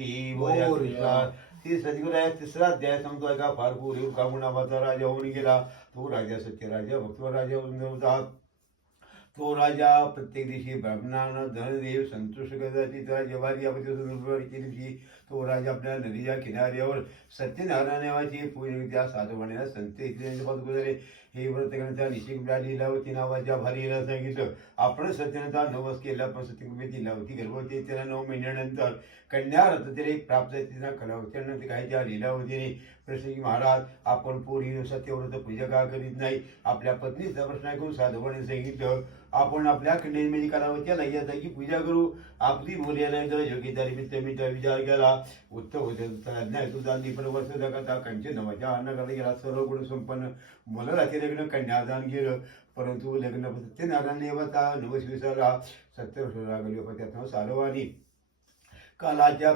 ती मोरया. ती सद्गुरू तिसरा अध्याय सांगतोय का फार पूर्वी कामू नावाचा राजा होऊन गेला. तो राजा सत्यराजा भक्तवर राजा होता. तो राजा प्रत्येक दिवशी ब्राह्मणांना धनदेव संतुष्ट करण्याची त्याला जेवारी याबद्दल दिवशी तो राजा आपल्या नदीच्या किनाऱ्यावर सत्यनारायण नावाची पूजा साधवण्याला संत इथे हे व्रत करण्याचा निश्चित लीलावती नावाच्या भारीला सांगितलं. आपण सत्यनाचा नवस केला पण सत्यकुमारी लीलावती गर्भवती त्याला 9 महिन्यानंतर कन्या रथतेला एक प्राप्त तिला कलावतीनंतर काही त्या लीलावतीने प्रश्न की महाराज आपण पोरी सत्यव्रत पूजा का करीत नाही. आपल्या पत्नीचा प्रश्न ऐकून साधवाने सांगितलं आपण आपल्या कन्यामध्ये कलावतीला याची पूजा करू. आपली बोलल्यानंतर योग्यता निमित्त मी विचार केला. उत्तर होते ज्ञान तुझा पण वर्ष जगता कंचे नवाच्या अन्नाकडे गेला. सर्व गुण संपन्न मुलाला लग्न कन्यादान केलं. परंतु लग्न सत्यनारायण देवता 9 विसरला. 70 वर्ष लागली त्यातून सारवानी कालाच्या